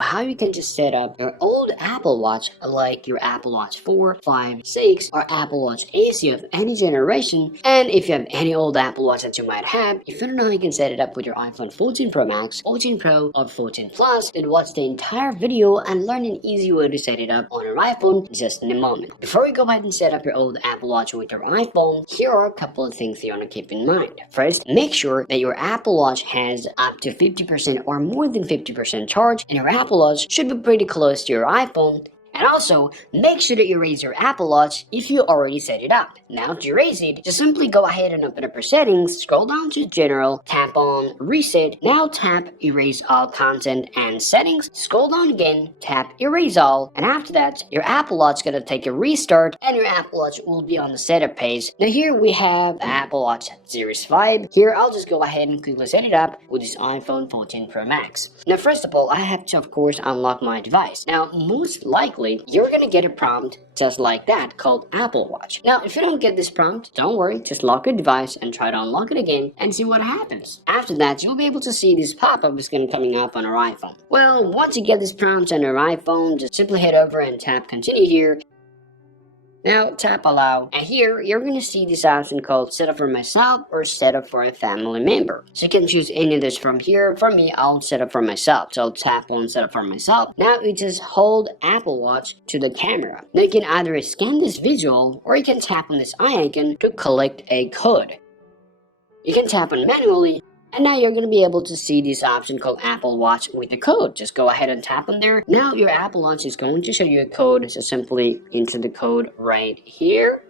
how you can just set up your old Apple Watch like your Apple Watch 4, 5, 6 or Apple Watch AC of any generation. And if you have any old Apple Watch that you might have, if you don't know how you can set it up with your iPhone 14 Pro Max, 14 Pro or 14 Plus, then watch the entire video and learn an easy way to set it up on your iPhone just in a moment. Before we go ahead and set up your old Apple Watch with your iPhone, here are a couple of things you want to keep in mind. First, make sure that your Apple Watch has up to 50% or more than 50% charge, and your Apple Watch should be pretty close to your iPhone. And also, make sure that you erase your Apple Watch if you already set it up. Now to erase it, just simply go ahead and open up your settings, scroll down to General, tap on Reset, now tap Erase All Content and Settings, scroll down again, tap Erase All, and after that, your Apple Watch is going to take a restart and your Apple Watch will be on the setup page. Now here we have the Apple Watch Series 5. Here I'll just go ahead and quickly set it up with this iPhone 14 Pro Max. Now first of all, I have to of course unlock my device. Now most likely, you're gonna get a prompt just like that called Apple Watch. Now, if you don't get this prompt, don't worry, just lock your device and try to unlock it again and see what happens. After that, you'll be able to see this pop-up is gonna coming up on our iPhone. Well, once you get this prompt on your iPhone, just simply head over and tap continue here. Now tap allow, and here you're going to see this option called set up for myself or set up for a family member. So you can choose any of this from here. For me, I'll set up for myself. So I'll tap on set up for myself. Now you just hold Apple Watch to the camera. Now you can either scan this visual or you can tap on this eye icon to collect a code. You can tap on manually. And now you're going to be able to see this option called Apple Watch with the code. Just go ahead and tap on there. Now your Apple Watch is going to show you a code. So simply enter the code right here.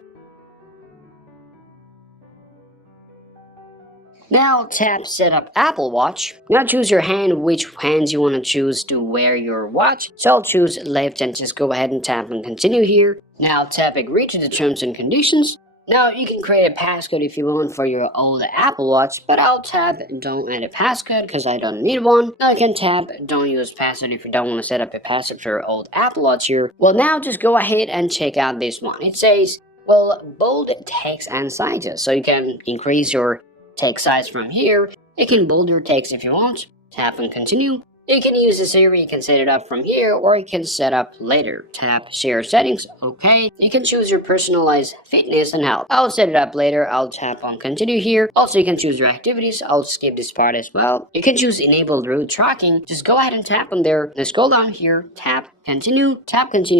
Now tap set up Apple Watch. Now choose your hand, which hands you want to choose to wear your watch. So I'll choose left and just go ahead and tap and continue here. Now tap agree to the terms and conditions. Now you can create a passcode if you want for your old Apple Watch, but I'll tap don't add a passcode because I don't need one. Now you can tap don't use password if you don't want to set up a password for your old Apple Watch here. Well, now just go ahead and check out this one. It says, well, bold text and sizes. So you can increase your text size from here. You can bold your text if you want. Tap and continue. You can use this area, you can set it up from here, or you can set up later. Tap share settings, okay. You can choose your personalized fitness and health. I'll set it up later, I'll tap on continue here. Also, you can choose your activities, I'll skip this part as well. You can choose enable route tracking, just go ahead and tap on there. Then scroll down here, tap continue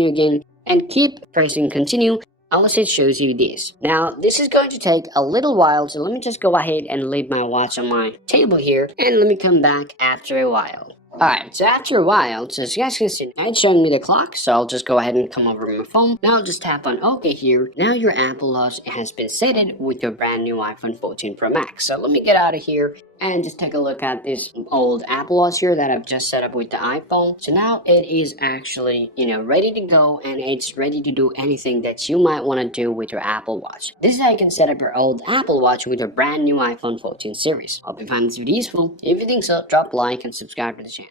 again, and keep pressing continue unless it shows you this. Now, this is going to take a little while, so let me just go ahead and leave my watch on my table here, and let me come back after a while. Alright, so after a while, so as you guys can see, it's showing me the clock, so I'll just go ahead and come over to my phone. Now I'll just tap on OK here. Now your Apple Watch has been set with your brand new iPhone 14 Pro Max. So let me get out of here and just take a look at this old Apple Watch here that I've just set up with the iPhone. So now it is actually, ready to go, and it's ready to do anything that you might want to do with your Apple Watch. This is how you can set up your old Apple Watch with your brand new iPhone 14 series. Hope you find this video useful. If you think so, drop a like and subscribe to the channel.